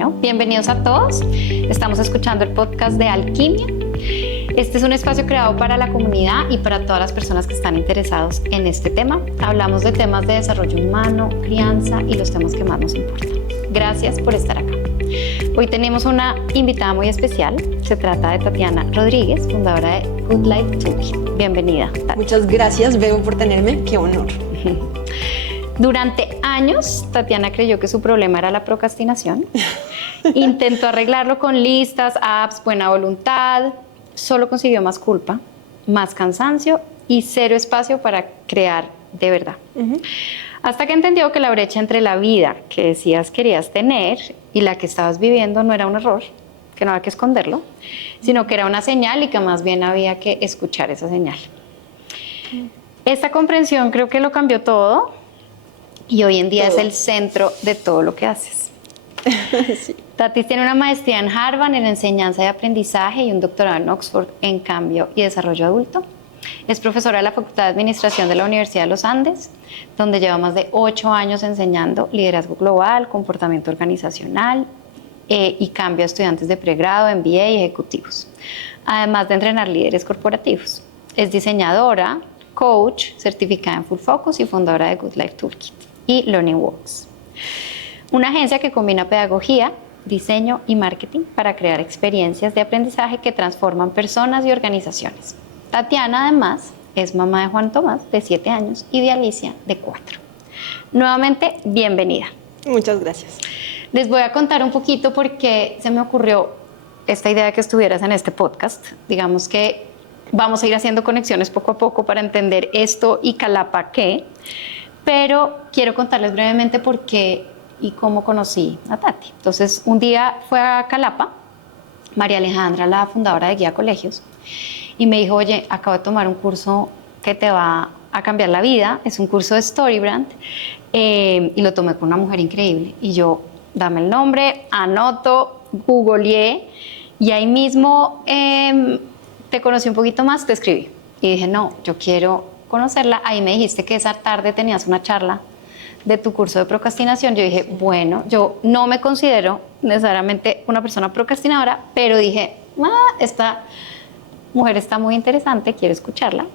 Bueno, bienvenidos a todos. Estamos escuchando el podcast de Alquimia. Este es un espacio creado para la comunidad y para todas las personas que están interesados en este tema. Hablamos de temas de desarrollo humano, crianza y los temas que más nos importan. Gracias por estar acá. Hoy tenemos una invitada muy especial. Se trata de Tatiana Rodríguez, fundadora de Good Life Toolkit. Bienvenida, Tati. Muchas gracias, Bebo, por tenerme. Qué honor. Durante años, Tatiana creyó que su problema era la procrastinación. Intentó arreglarlo con listas, apps, buena voluntad. Solo consiguió más culpa, más cansancio y cero espacio para crear de verdad. Hasta que entendió que la brecha entre la vida que decías querías tener y la que estabas viviendo no era un error, que no había que esconderlo, sino que era una señal y que más bien había que escuchar esa señal. Esta comprensión creo que lo cambió todo y hoy en día es el centro de todo lo que haces. Sí. Tati tiene una maestría en Harvard en enseñanza y aprendizaje y un doctorado en Oxford en cambio y desarrollo adulto. Es profesora de la Facultad de Administración de la Universidad de los Andes, donde lleva más de 8 años enseñando liderazgo global, comportamiento organizacional y cambio a estudiantes de pregrado, MBA y ejecutivos, además de entrenar líderes corporativos. Es diseñadora, coach, certificada en Full Focus y fundadora de Good Life Toolkit y Learning Walks, una agencia que combina pedagogía, diseño y marketing para crear experiencias de aprendizaje que transforman personas y organizaciones. Tatiana, además, es mamá de Juan Tomás, de 7 años, y de Alicia, de 4. Nuevamente, bienvenida. Muchas gracias. Les voy a contar un poquito por qué se me ocurrió esta idea de que estuvieras en este podcast. Digamos que vamos a ir haciendo conexiones poco a poco para entender esto y Calapa qué, pero quiero contarles brevemente por qué y cómo conocí a Tati. Entonces, un día fue a Calapa, María Alejandra, la fundadora de Guía Colegios, y me dijo, oye, acabo de tomar un curso que te va a cambiar la vida, es un curso de Storybrand, y lo tomé con una mujer increíble. Y yo, dame el nombre, anoto, googleé, y ahí mismo te conocí un poquito más, te escribí. Y dije, no, yo quiero conocerla. Ahí me dijiste que esa tarde tenías una charla de tu curso de procrastinación. Yo dije, bueno, yo no me considero necesariamente una persona procrastinadora, pero dije, esta mujer está muy interesante, quiero escucharla.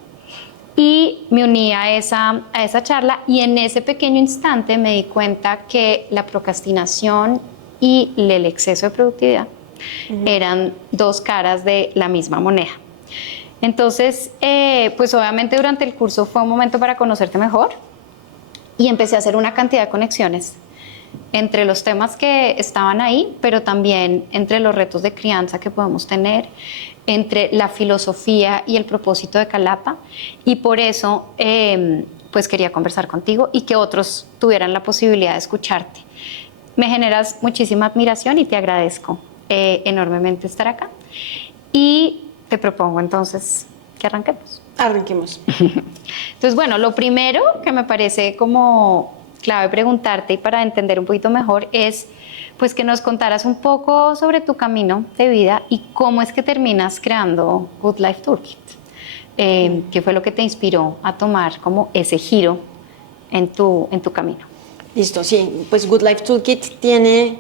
Y me uní a esa charla y en ese pequeño instante me di cuenta que la procrastinación y el exceso de productividad eran dos caras de la misma moneda. Entonces, pues obviamente durante el curso fue un momento para conocerte mejor y empecé a hacer una cantidad de conexiones entre los temas que estaban ahí, pero también entre los retos de crianza que podemos tener, entre la filosofía y el propósito de Calapa, y por eso pues quería conversar contigo y que otros tuvieran la posibilidad de escucharte. Me generas muchísima admiración y te agradezco enormemente estar acá y te propongo entonces que arranquemos. Arranquemos. Entonces, bueno, lo primero que me parece como clave preguntarte y para entender un poquito mejor es pues que nos contaras un poco sobre tu camino de vida y cómo es que terminas creando Good Life Toolkit. ¿Qué fue lo que te inspiró a tomar como ese giro en tu camino? Listo, sí. Pues Good Life Toolkit tiene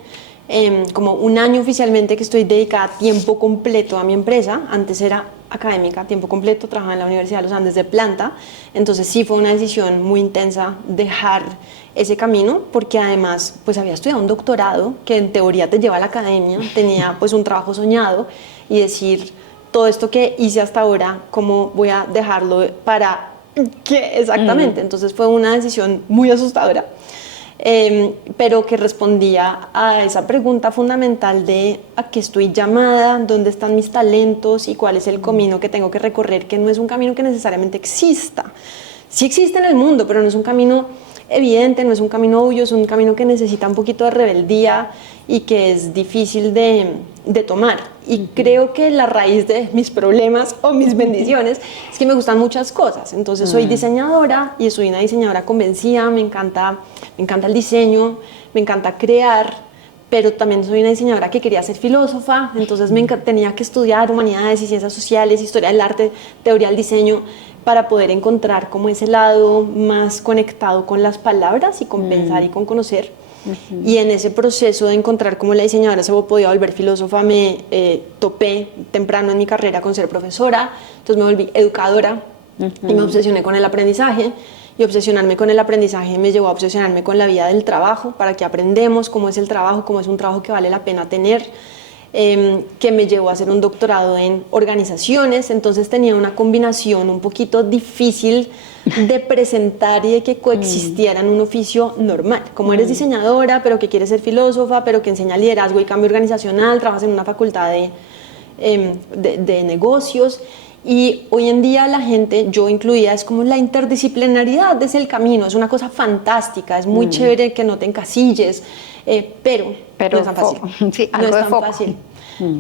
como un año oficialmente que estoy dedicada a tiempo completo a mi empresa. Antes era académica, a tiempo completo, trabajaba en la Universidad de los Andes de planta. Entonces sí fue una decisión muy intensa dejar ese camino, porque además pues había estudiado un doctorado que en teoría te lleva a la academia, tenía pues un trabajo soñado y decir todo esto que hice hasta ahora, ¿cómo voy a dejarlo para qué exactamente? Entonces fue una decisión muy asustadora. Pero que respondía a esa pregunta fundamental de a qué estoy llamada, dónde están mis talentos y cuál es el camino que tengo que recorrer, que no es un camino que necesariamente exista. Sí existe en el mundo, pero no es un camino evidente, no es un camino obvio, es un camino que necesita un poquito de rebeldía y que es difícil de tomar. Y creo que la raíz de mis problemas o mis bendiciones es que me gustan muchas cosas. Entonces soy diseñadora y soy una diseñadora convencida, me encanta el diseño, me encanta crear, pero también soy una diseñadora que quería ser filósofa, entonces tenía que estudiar humanidades y ciencias sociales, historia del arte, teoría del diseño, para poder encontrar como ese lado más conectado con las palabras y con pensar y con conocer. Y en ese proceso de encontrar cómo la diseñadora se podía volver filósofa, me topé temprano en mi carrera con ser profesora, entonces me volví educadora y me obsesioné con el aprendizaje. Y obsesionarme con el aprendizaje me llevó a obsesionarme con la vida del trabajo, para que aprendemos cómo es el trabajo, cómo es un trabajo que vale la pena tener, que me llevó a hacer un doctorado en organizaciones. Entonces tenía una combinación un poquito difícil de presentar y de que coexistiera en un oficio normal. Como eres diseñadora, pero que quieres ser filósofa, pero que enseña liderazgo y cambio organizacional, trabajas en una facultad de negocios. Y hoy en día la gente, yo incluida, es como la interdisciplinaridad es el camino, es una cosa fantástica, es muy chévere que no te encasilles, pero no es tan fácil. Sí, no es tan fácil,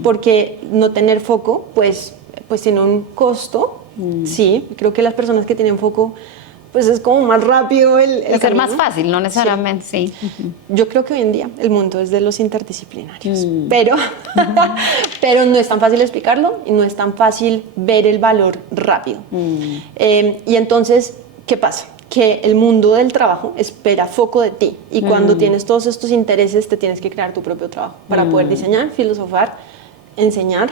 porque no tener foco, pues tiene un costo, sí, creo que las personas que tienen foco, pues es como más rápido el ser camino. más fácil, no necesariamente, sí. Yo creo que hoy en día el mundo es de los interdisciplinarios, pero no es tan fácil explicarlo y no es tan fácil ver el valor rápido. Y entonces, ¿qué pasa? Que el mundo del trabajo espera foco de ti, y cuando tienes todos estos intereses te tienes que crear tu propio trabajo para poder diseñar, filosofar, enseñar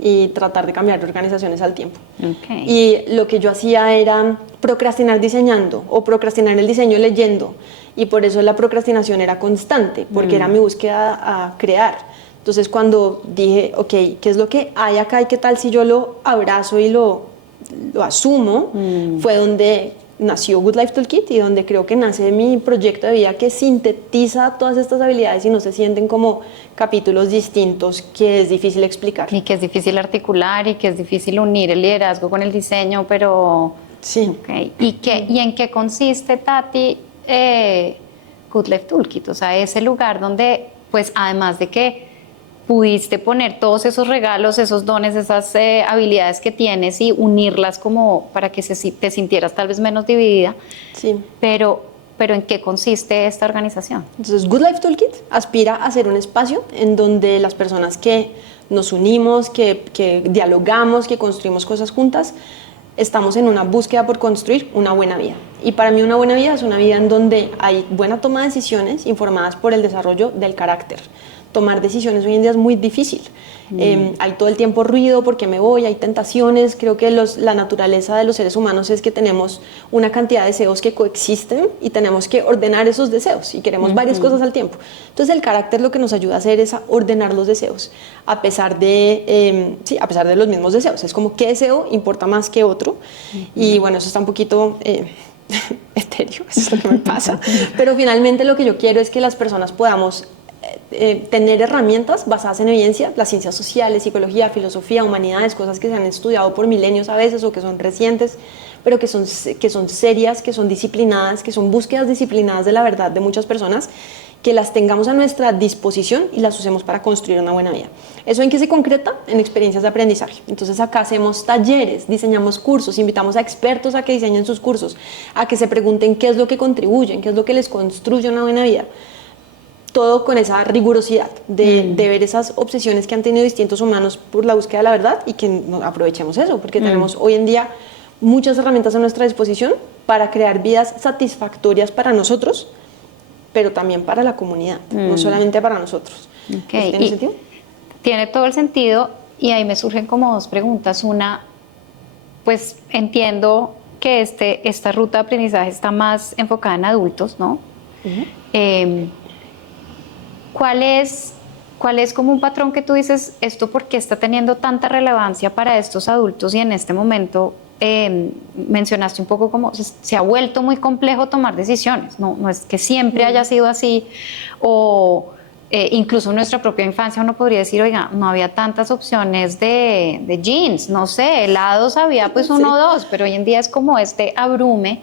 y tratar de cambiar organizaciones al tiempo. Okay. Y lo que yo hacía era procrastinar diseñando o procrastinar el diseño leyendo, y por eso la procrastinación era constante, porque era mi búsqueda a crear. Entonces cuando dije, ok, ¿qué es lo que hay acá y qué tal si yo lo abrazo y lo asumo? Fue donde nació Good Life Toolkit y donde creo que nace mi proyecto de vida, que sintetiza todas estas habilidades y no se sienten como capítulos distintos que es difícil explicar. Y que es difícil articular y que es difícil unir el liderazgo con el diseño, pero... Sí. Okay. ¿Y en qué consiste, Tati, Good Life Toolkit? O sea, ese lugar donde, pues, además de que pudiste poner todos esos regalos, esos dones, esas habilidades que tienes y unirlas como para que te sintieras tal vez menos dividida. Sí. Pero ¿en qué consiste esta organización? Entonces, Good Life Toolkit aspira a ser un espacio en donde las personas que nos unimos, que dialogamos, que construimos cosas juntas, estamos en una búsqueda por construir una buena vida. Y para mí una buena vida es una vida en donde hay buena toma de decisiones informadas por el desarrollo del carácter. Tomar decisiones hoy en día es muy difícil. Hay todo el tiempo ruido porque me voy, hay tentaciones. Creo que la naturaleza de los seres humanos es que tenemos una cantidad de deseos que coexisten y tenemos que ordenar esos deseos y queremos varias cosas al tiempo. Entonces el carácter lo que nos ayuda a hacer es a ordenar los deseos a pesar de los mismos deseos. Es como qué deseo importa más que otro. Y bueno, eso está un poquito... etéreo, eso es lo que me pasa. Pero finalmente lo que yo quiero es que las personas podamos tener herramientas basadas en evidencia, las ciencias sociales, psicología, filosofía, humanidades, cosas que se han estudiado por milenios a veces o que son recientes, pero que son serias, que son disciplinadas, que son búsquedas disciplinadas de la verdad de muchas personas, que las tengamos a nuestra disposición y las usemos para construir una buena vida. ¿Eso en qué se concreta? En experiencias de aprendizaje. Entonces acá hacemos talleres, diseñamos cursos, invitamos a expertos a que diseñen sus cursos, a que se pregunten qué es lo que contribuyen, qué es lo que les construye una buena vida. Todo con esa rigurosidad de ver esas obsesiones que han tenido distintos humanos por la búsqueda de la verdad, y que aprovechemos eso, porque tenemos hoy en día muchas herramientas a nuestra disposición para crear vidas satisfactorias para nosotros, pero también para la comunidad, no solamente para nosotros. Okay. ¿Tiene sentido? Tiene todo el sentido, y ahí me surgen como dos preguntas. Una, pues entiendo que esta ruta de aprendizaje está más enfocada en adultos, ¿no? ¿Cuál es como un patrón que tú dices, esto por qué está teniendo tanta relevancia para estos adultos y en este momento? Mencionaste un poco como se ha vuelto muy complejo tomar decisiones, no es que siempre haya sido así, o incluso en nuestra propia infancia uno podría decir, oiga, no había tantas opciones de jeans, no sé, helados había pues uno o dos, pero hoy en día es como abrume.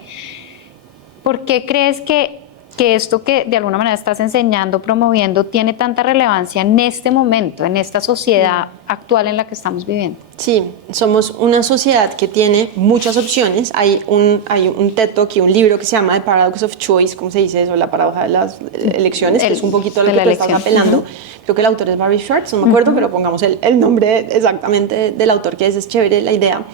¿Por qué crees que esto que de alguna manera estás enseñando, promoviendo, tiene tanta relevancia en este momento, en esta sociedad actual en la que estamos viviendo? Sí, somos una sociedad que tiene muchas opciones. Hay un TED Talk y un libro que se llama The Paradox of Choice, ¿cómo se dice eso? La paradoja de las elecciones, que es un poquito a lo que tú estás apelando. creo que el autor es Barry Schwartz, no me acuerdo, pero pongamos el nombre exactamente del autor, que es chévere la idea.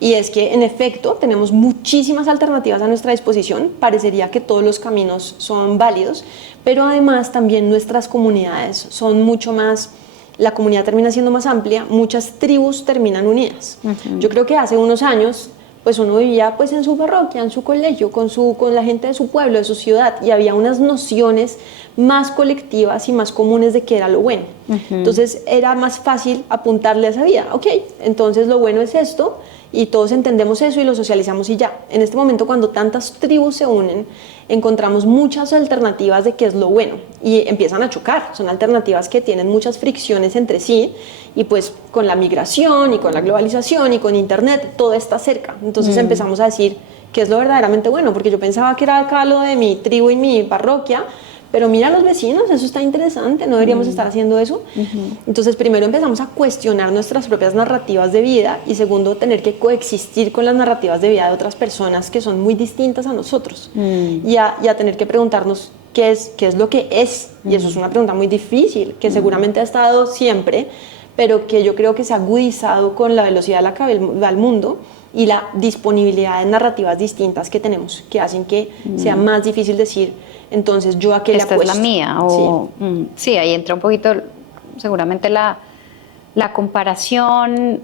Y es que, en efecto, tenemos muchísimas alternativas a nuestra disposición. Parecería que todos los caminos son válidos, pero además también nuestras comunidades son mucho más... La comunidad termina siendo más amplia, muchas tribus terminan unidas. Yo creo que hace unos años, pues uno vivía pues en su parroquia, en su colegio, con la gente de su pueblo, de su ciudad, y había unas nociones más colectivas y más comunes de qué era lo bueno. Entonces era más fácil apuntarle a esa vida. Ok, entonces lo bueno es esto, y todos entendemos eso y lo socializamos y ya. En este momento, cuando tantas tribus se unen, encontramos muchas alternativas de qué es lo bueno y empiezan a chocar. Son alternativas que tienen muchas fricciones entre sí, y pues con la migración y con la globalización y con internet todo está cerca. Entonces empezamos a decir qué es lo verdaderamente bueno, porque yo pensaba que era acá lo de mi tribu y mi parroquia, pero mira a los vecinos, eso está interesante, no deberíamos estar haciendo eso. Entonces, primero empezamos a cuestionar nuestras propias narrativas de vida, y segundo, tener que coexistir con las narrativas de vida de otras personas que son muy distintas a nosotros, y a tener que preguntarnos qué es lo que es. Y eso es una pregunta muy difícil, que seguramente ha estado siempre, pero que yo creo que se ha agudizado con la velocidad a la que va el mundo y la disponibilidad de narrativas distintas que tenemos, que hacen que sea más difícil decir, entonces, ¿yo a qué le apuesto? Esta es la mía. Sí, ahí entra un poquito seguramente la comparación.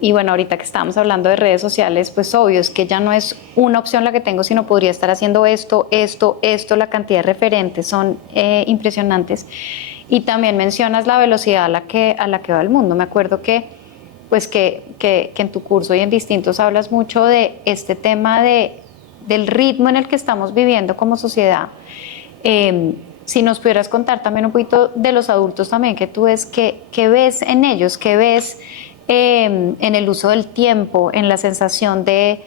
Y bueno, ahorita que estábamos hablando de redes sociales, pues obvio es que ya no es una opción la que tengo, sino podría estar haciendo esto, la cantidad de referentes son impresionantes. Y también mencionas la velocidad a la que va el mundo. Me acuerdo que en tu curso y en distintos hablas mucho de este tema del ritmo en el que estamos viviendo como sociedad. Si nos pudieras contar también un poquito de los adultos también que tú ves, ¿qué ves en ellos? ¿Qué ves en el uso del tiempo, en la sensación de,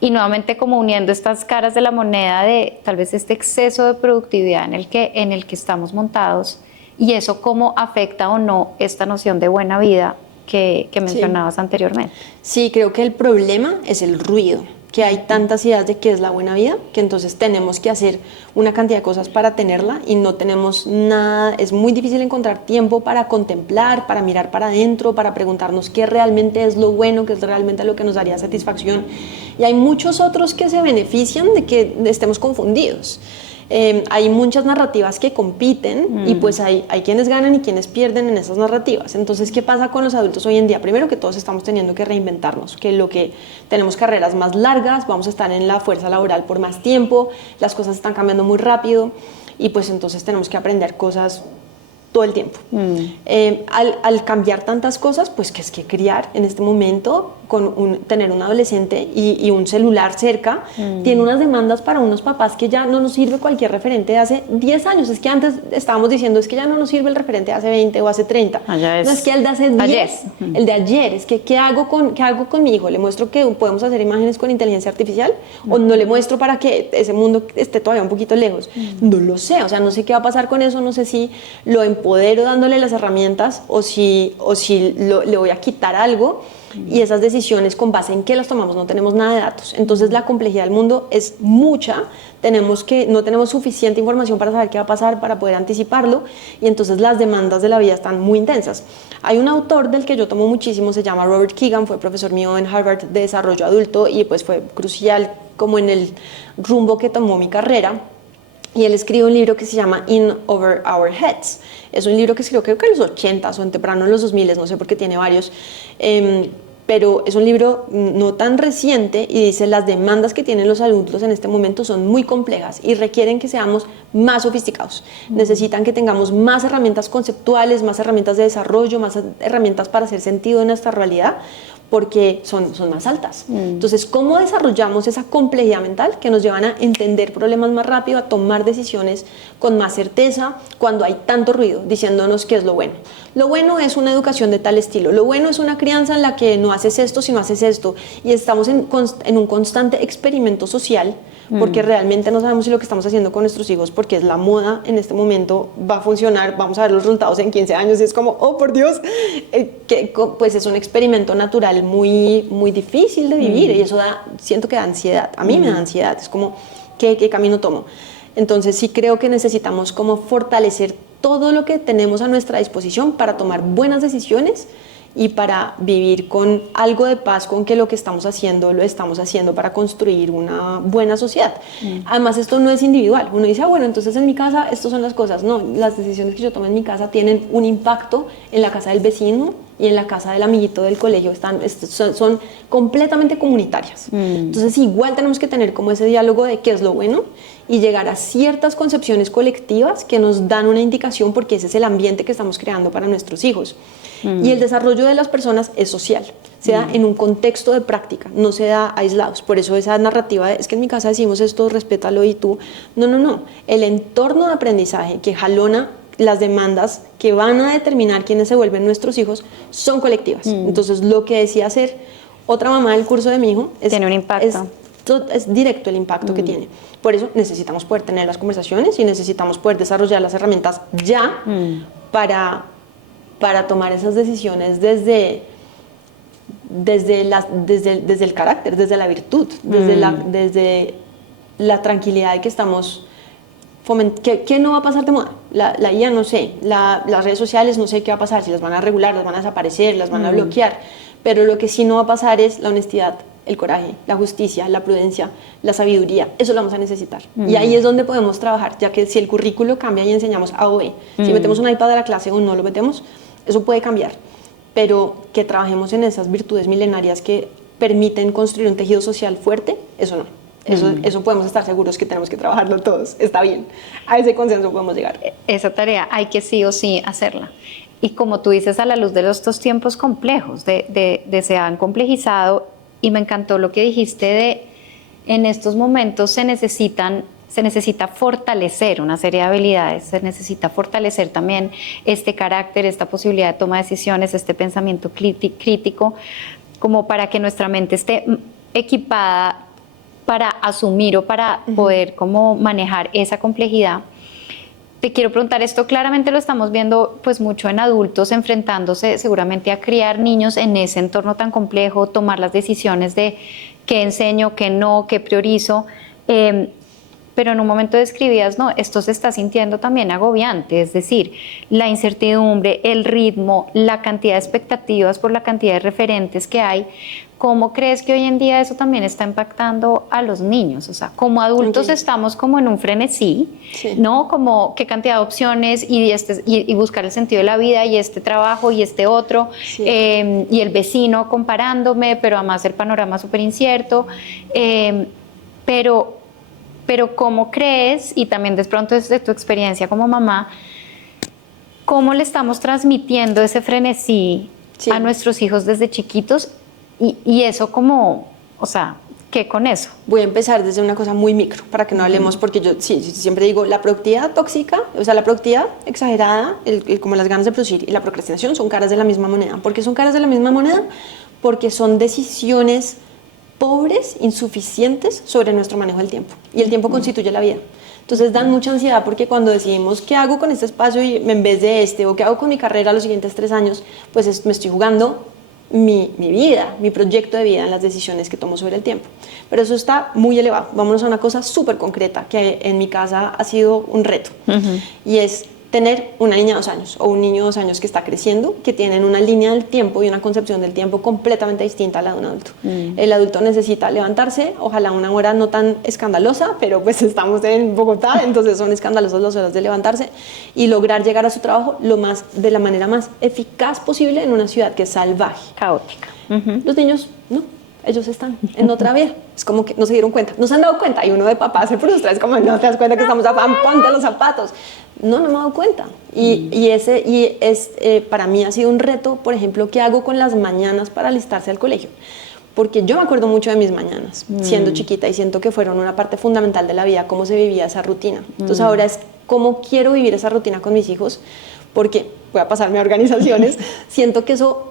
y nuevamente como uniendo estas caras de la moneda de tal vez este exceso de productividad en el que estamos montados, y eso cómo afecta o no esta noción de buena vida que mencionabas anteriormente? Sí, creo que el problema es el ruido, que hay tantas ideas de qué es la buena vida, que entonces tenemos que hacer una cantidad de cosas para tenerla y no tenemos nada. Es muy difícil encontrar tiempo para contemplar, para mirar para adentro, para preguntarnos qué realmente es lo bueno, qué es realmente lo que nos daría satisfacción. Y hay muchos otros que se benefician de que estemos confundidos. Hay muchas narrativas que compiten y pues hay quienes ganan y quienes pierden en esas narrativas. Entonces, ¿qué pasa con los adultos hoy en día? Primero, que todos estamos teniendo que reinventarnos, que tenemos carreras más largas, vamos a estar en la fuerza laboral por más tiempo, las cosas están cambiando muy rápido, y pues entonces tenemos que aprender cosas todo el tiempo. Al cambiar tantas cosas, pues que es que criar en este momento, tener un adolescente y un celular cerca, tiene unas demandas para unos papás que ya no nos sirve cualquier referente de hace 10 años. Es que antes estábamos diciendo, es que ya no nos sirve el referente de hace 20 o hace 30. No, es que el de hace 10, el de ayer. Es que ¿qué hago con mi hijo? ¿Le muestro que podemos hacer imágenes con inteligencia artificial? ¿O no le muestro para que ese mundo esté todavía un poquito lejos? No lo sé, o sea, no sé qué va a pasar con eso, no sé si lo empodero dándole las herramientas o si le voy a quitar algo. Y esas decisiones, ¿con base en qué las tomamos? No tenemos nada de datos. Entonces la complejidad del mundo es mucha, no tenemos suficiente información para saber qué va a pasar, para poder anticiparlo, y entonces las demandas de la vida están muy intensas. Hay un autor del que yo tomo muchísimo, se llama Robert Keegan, fue profesor mío en Harvard de desarrollo adulto y pues fue crucial como en el rumbo que tomó mi carrera. Y él escribe un libro que se llama In Over Our Heads. Es un libro que escribió creo que en los 80s o en temprano en los 2000s, no sé por qué tiene varios, pero es un libro no tan reciente, y dice: las demandas que tienen los adultos en este momento son muy complejas y requieren que seamos más sofisticados. Necesitan que tengamos más herramientas conceptuales, más herramientas de desarrollo, más herramientas para hacer sentido en nuestra realidad, porque son más altas. Entonces, ¿cómo desarrollamos esa complejidad mental que nos llevan a entender problemas más rápido, a tomar decisiones con más certeza cuando hay tanto ruido diciéndonos qué es lo bueno? Lo bueno es una educación de tal estilo, lo bueno es una crianza en la que no haces esto si no haces esto, y estamos en un constante experimento social, porque realmente no sabemos si lo que estamos haciendo con nuestros hijos, porque es la moda en este momento, va a funcionar, vamos a ver los resultados en 15 años y es como, oh por Dios, pues es un experimento natural muy, muy difícil de vivir, y eso siento que da ansiedad. A mí me da ansiedad, es como, ¿qué camino tomo? Entonces sí creo que necesitamos como fortalecer todo lo que tenemos a nuestra disposición para tomar buenas decisiones y para vivir con algo de paz con que lo que estamos haciendo lo estamos haciendo para construir una buena sociedad. Además, esto no es individual. Uno dice, bueno, entonces en mi casa estas son las cosas. No, las decisiones que yo tomo en mi casa tienen un impacto en la casa del vecino y en la casa del amiguito del colegio. Son completamente comunitarias. Entonces, igual tenemos que tener como ese diálogo de qué es lo bueno y llegar a ciertas concepciones colectivas que nos dan una indicación, porque ese es el ambiente que estamos creando para nuestros hijos. Y el desarrollo de las personas es social, se da en un contexto de práctica, no se da aislados. Por eso esa narrativa de, es que en mi casa decimos esto, respétalo y tú. No. El entorno de aprendizaje que jalona las demandas que van a determinar quiénes se vuelven nuestros hijos son colectivas. Entonces, lo que decía hacer otra mamá del curso de mi hijo tiene un impacto. Es directo el impacto que tiene. Por eso necesitamos poder tener las conversaciones y necesitamos poder desarrollar las herramientas ya para tomar esas decisiones desde el carácter, desde la virtud, desde la tranquilidad de que estamos fomentando. ¿Qué no va a pasar de moda? La IA no sé, las redes sociales no sé qué va a pasar, si las van a regular, las van a desaparecer, las van a bloquear, pero lo que sí no va a pasar es la honestidad, el coraje, la justicia, la prudencia, la sabiduría. Eso lo vamos a necesitar. Y ahí es donde podemos trabajar, ya que si el currículo cambia y enseñamos A o B, si metemos un iPad a la clase o no lo metemos, eso puede cambiar, pero que trabajemos en esas virtudes milenarias que permiten construir un tejido social fuerte, eso no. Eso podemos estar seguros que tenemos que trabajarlo todos. Está bien. A ese consenso podemos llegar. Esa tarea hay que sí o sí hacerla. Y como tú dices, a la luz de estos tiempos complejos, se han complejizado, y me encantó lo que dijiste de en estos momentos se necesita fortalecer una serie de habilidades, se necesita fortalecer también este carácter, esta posibilidad de toma de decisiones, este pensamiento crítico, como para que nuestra mente esté equipada para asumir o para poder como manejar esa complejidad. Te quiero preguntar, esto claramente lo estamos viendo pues mucho en adultos enfrentándose seguramente a criar niños en ese entorno tan complejo, tomar las decisiones de qué enseño, qué no, qué priorizo, pero en un momento describías, no, esto se está sintiendo también agobiante, es decir, la incertidumbre, el ritmo, la cantidad de expectativas por la cantidad de referentes que hay. ¿Cómo crees que hoy en día eso también está impactando a los niños? O sea, como adultos estamos como en un frenesí, ¿no? Como qué cantidad de opciones y buscar el sentido de la vida y este trabajo y este otro, y el vecino comparándome, pero además el panorama súper incierto. Pero ¿cómo crees, y también de pronto desde tu experiencia como mamá, cómo le estamos transmitiendo ese frenesí a nuestros hijos desde chiquitos? Y eso como, o sea, ¿qué con eso? Voy a empezar desde una cosa muy micro, para que no hablemos, porque yo siempre digo, la productividad tóxica, o sea, la productividad exagerada, como las ganas de producir, y la procrastinación son caras de la misma moneda. ¿Por qué son caras de la misma moneda? Porque son decisiones pobres, insuficientes sobre nuestro manejo del tiempo. Y el tiempo constituye la vida. Entonces dan mucha ansiedad, porque cuando decidimos qué hago con este espacio en vez de este, o qué hago con mi carrera los siguientes 3 años, pues me estoy jugando mi vida, mi proyecto de vida en las decisiones que tomo sobre el tiempo. Pero eso está muy elevado. Vámonos a una cosa súper concreta que en mi casa ha sido un reto. Y es tener una niña de 2 años o un niño de 2 años que está creciendo, que tienen una línea del tiempo y una concepción del tiempo completamente distinta a la de un adulto. El adulto necesita levantarse, ojalá una hora no tan escandalosa, pero pues estamos en Bogotá, entonces son escandalosas las horas de levantarse y lograr llegar a su trabajo de la manera más eficaz posible en una ciudad que es salvaje, caótica. Los niños no. Ellos están en otra vida. Es como que no se dieron cuenta, no se han dado cuenta. Y uno de papá se frustra, es como, no te das cuenta que estamos afán, ponte los zapatos. No me he dado cuenta. Para mí ha sido un reto, por ejemplo, ¿qué hago con las mañanas para alistarse al colegio? Porque yo me acuerdo mucho de mis mañanas, siendo chiquita, y siento que fueron una parte fundamental de la vida, cómo se vivía esa rutina. Entonces ahora es cómo quiero vivir esa rutina con mis hijos, porque voy a pasarme a organizaciones, siento que eso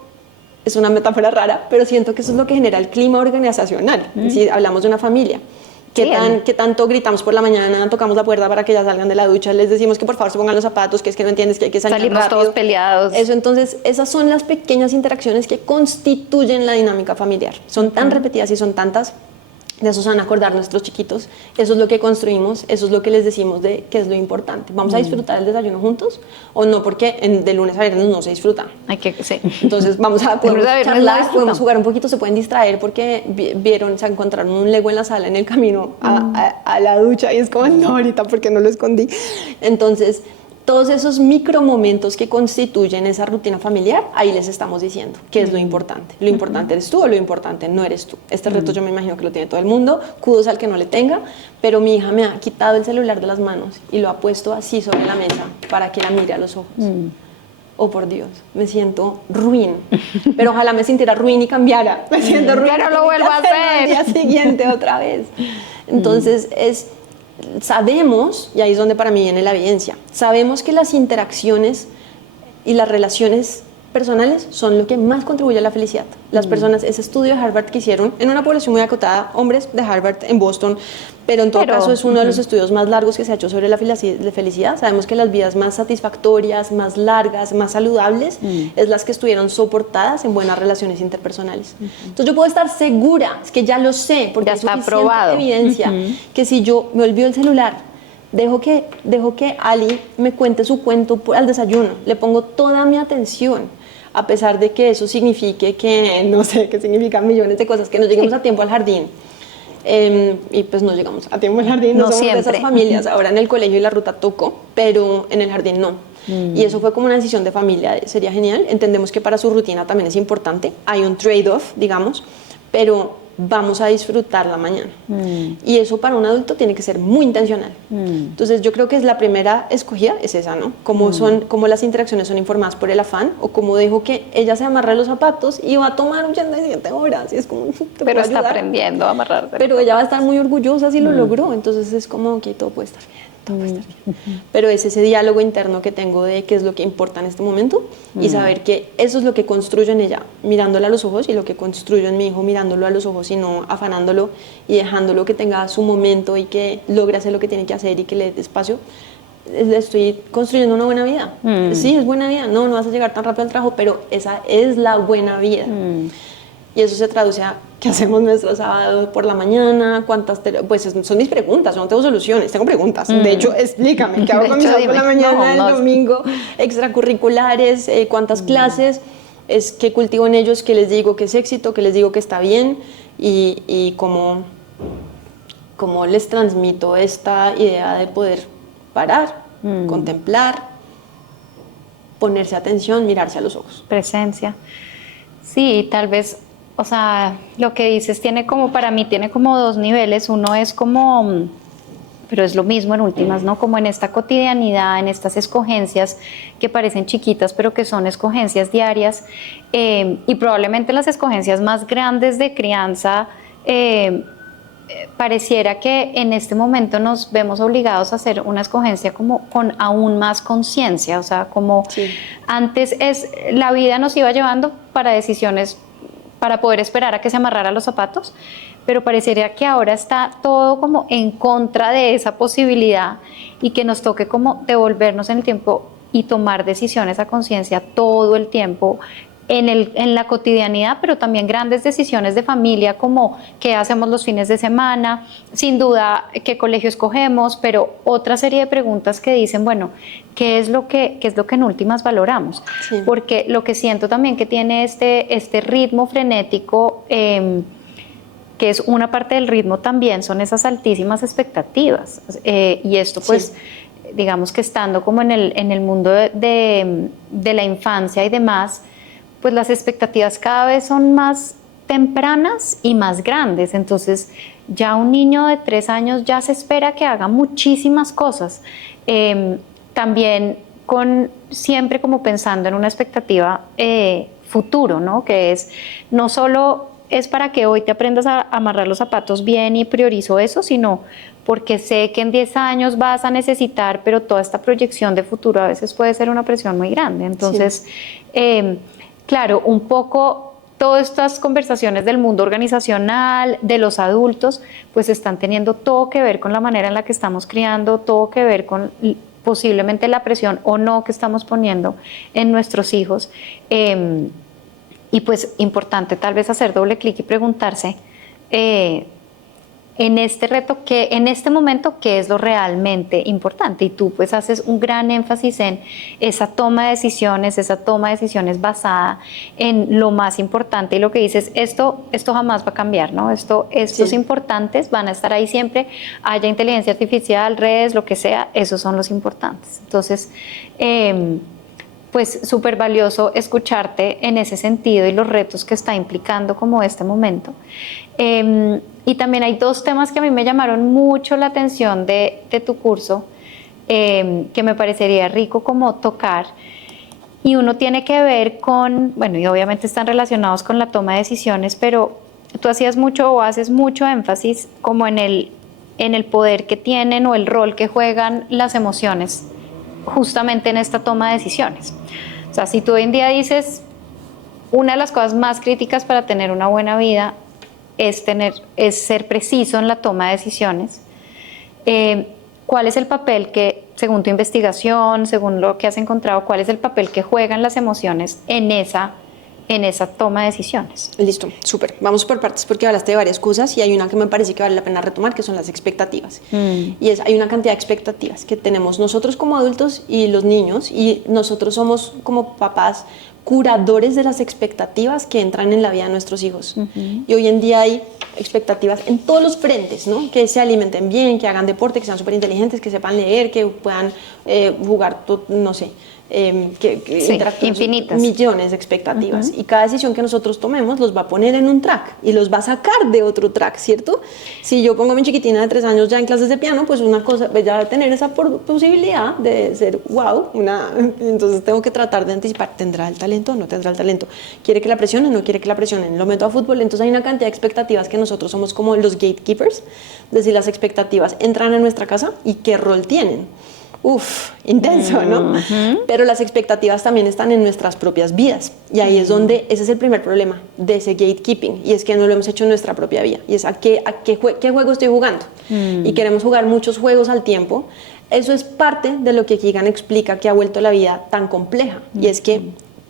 es una metáfora rara, pero siento que eso es lo que genera el clima organizacional. Si hablamos de una familia, ¿qué tanto gritamos por la mañana, tocamos la puerta para que ya salgan de la ducha, les decimos que por favor se pongan los zapatos, que es que no entiendes que hay que salir Salimos rápido? todos peleados. Eso, entonces, esas son las pequeñas interacciones que constituyen la dinámica familiar. Son tan repetidas y son tantas De eso se van a acordar nuestros chiquitos. Eso es lo que construimos, eso es lo que les decimos de qué es lo importante. ¿Vamos a disfrutar el desayuno juntos o no? Porque de lunes a viernes no se disfruta. Hay que, sí. Entonces podemos charlar, podemos jugar un poquito, se pueden distraer porque se encontraron un Lego en la sala en el camino a la ducha y es como, no, ahorita porque no lo escondí. Entonces, todos esos micromomentos que constituyen esa rutina familiar, ahí les estamos diciendo qué es lo importante. Lo importante eres tú o lo importante no eres tú. Este reto yo me imagino que lo tiene todo el mundo, kudos al que no le tenga, pero mi hija me ha quitado el celular de las manos y lo ha puesto así sobre la mesa para que la mire a los ojos. Oh, por Dios, me siento ruin, pero ojalá me sintiera ruin y cambiara. Me siento ruin. Pero lo vuelvo a hacer. Al día siguiente otra vez. Entonces sabemos, y ahí es donde para mí viene la evidencia, sabemos que las interacciones y las relaciones personales son lo que más contribuye a la felicidad. Las personas, ese estudio de Harvard que hicieron en una población muy acotada, hombres de Harvard en Boston, pero en todo caso es uno de los estudios más largos que se ha hecho sobre la felicidad. Sabemos que las vidas más satisfactorias, más largas, más saludables, es las que estuvieron soportadas en buenas relaciones interpersonales. Entonces yo puedo estar segura, es que ya lo sé, porque ya hay está suficiente probado. evidencia, que si yo me olvido el celular, dejo que Ali me cuente su cuento al desayuno, le pongo toda mi atención, a pesar de que eso signifique que, no sé, que significan millones de cosas, que no lleguemos a tiempo al jardín. Y pues no llegamos a tiempo al jardín, no somos siempre de esas familias. Ahora en el colegio y la ruta tocó, pero en el jardín no. Y eso fue como una decisión de familia, sería genial. Entendemos que para su rutina también es importante, hay un trade-off, digamos, pero vamos a disfrutar la mañana. Y eso para un adulto tiene que ser muy intencional. Entonces yo creo que es la primera escogida, es esa, ¿no? Cómo las interacciones son informadas por el afán, o cómo dejo que ella se amarre los zapatos y va a tomar 87 horas. Y es como, pero está aprendiendo a amarrarse. Pero ella va a estar muy orgullosa si lo logró. Entonces es como, ok, todo puede estar bien. Todo puede estar bien. Pero es ese diálogo interno que tengo de qué es lo que importa en este momento y saber que eso es lo que construyo en ella, mirándola a los ojos, y lo que construyo en mi hijo, mirándolo a los ojos y no afanándolo y dejándolo que tenga su momento y que logre hacer lo que tiene que hacer y que le dé espacio. Le estoy construyendo una buena vida. Sí, es buena vida. No vas a llegar tan rápido al trabajo, pero esa es la buena vida. Y eso se traduce a qué hacemos nuestro sábado por la mañana, pues son mis preguntas, yo no tengo soluciones, tengo preguntas. De hecho, explícame, ¿qué hago con mi sábado por la mañana, el domingo, extracurriculares, cuántas clases, qué cultivo en ellos, qué les digo que es éxito, qué les digo que está bien y cómo les transmito esta idea de poder parar, contemplar, ponerse atención, mirarse a los ojos. Presencia. Sí, tal vez, o sea, lo que dices para mí tiene como dos niveles. Uno es como, pero es lo mismo en últimas, ¿no? Como en esta cotidianidad, en estas escogencias que parecen chiquitas, pero que son escogencias diarias, y probablemente las escogencias más grandes de crianza, pareciera que en este momento nos vemos obligados a hacer una escogencia como con aún más conciencia, o sea, como antes la vida nos iba llevando para decisiones, para poder esperar a que se amarrara los zapatos, pero parecería que ahora está todo como en contra de esa posibilidad y que nos toque como devolvernos en el tiempo y tomar decisiones a conciencia todo el tiempo, en la cotidianidad, pero también grandes decisiones de familia, como qué hacemos los fines de semana, sin duda qué colegio escogemos, pero otra serie de preguntas que dicen, bueno, ¿qué es lo que en últimas valoramos? Sí. Porque lo que siento también que tiene este ritmo frenético, que es una parte del ritmo también, son esas altísimas expectativas. Y esto pues, digamos que estando como en el mundo de la infancia y demás, pues las expectativas cada vez son más tempranas y más grandes. Entonces ya un niño de 3 años ya se espera que haga muchísimas cosas. También siempre como pensando en una expectativa futuro, ¿no? Que es no solo es para que hoy te aprendas a amarrar los zapatos bien y priorizo eso, sino porque sé que en 10 años vas a necesitar, pero toda esta proyección de futuro a veces puede ser una presión muy grande. Entonces, claro, un poco todas estas conversaciones del mundo organizacional, de los adultos, pues están teniendo todo que ver con la manera en la que estamos criando, todo que ver con posiblemente la presión o no que estamos poniendo en nuestros hijos. Y pues importante tal vez hacer doble clic y preguntarse en este reto, que en este momento, qué es lo realmente importante. Y tú pues haces un gran énfasis en esa toma de decisiones basada en lo más importante y lo que dices, esto jamás va a cambiar, ¿no? Estos importantes van a estar ahí siempre, haya inteligencia artificial, redes, lo que sea, esos son los importantes. Entonces, pues súper valioso escucharte en ese sentido y los retos que está implicando como este momento. Y también hay dos temas que a mí me llamaron mucho la atención de tu curso, que me parecería rico como tocar. Y uno tiene que ver con, bueno, y obviamente están relacionados con la toma de decisiones, pero tú hacías mucho o haces mucho énfasis como en el poder que tienen o el rol que juegan las emociones justamente en esta toma de decisiones. O sea, si tú hoy en día dices, una de las cosas más críticas para tener una buena vida es ser preciso en la toma de decisiones, ¿cuál es el papel que, según tu investigación, según lo que has encontrado, cuál es el papel que juegan las emociones en esa toma de decisiones? Listo, súper. Vamos por partes porque hablaste de varias cosas y hay una que me parece que vale la pena retomar, que son las expectativas. Y hay una cantidad de expectativas que tenemos nosotros como adultos y los niños, y nosotros somos como papás curadores de las expectativas que entran en la vida de nuestros hijos. Y hoy en día hay expectativas en todos los frentes, ¿no? Que se alimenten bien, que hagan deporte, que sean súper inteligentes, que sepan leer, que puedan jugar, no sé, infinitas. Millones de expectativas. Y cada decisión que nosotros tomemos los va a poner en un track y los va a sacar de otro track, ¿cierto? Si yo pongo a mi chiquitina de 3 años ya en clases de piano, pues una cosa, ya va a tener esa posibilidad de ser wow, entonces tengo que tratar de anticipar, ¿tendrá el talento o no tendrá el talento? ¿Quiere que la presionen o no quiere que la presionen? Lo meto a fútbol, entonces hay una cantidad de expectativas que nosotros somos como los gatekeepers, de si las expectativas entran en nuestra casa y qué rol tienen. Intenso, ¿no? Pero las expectativas también están en nuestras propias vidas y ahí es donde, ese es el primer problema de ese gatekeeping, y es que no lo hemos hecho en nuestra propia vida, y es qué juego estoy jugando, y queremos jugar muchos juegos al tiempo. Eso es parte de lo que Keegan explica que ha vuelto la vida tan compleja, y es que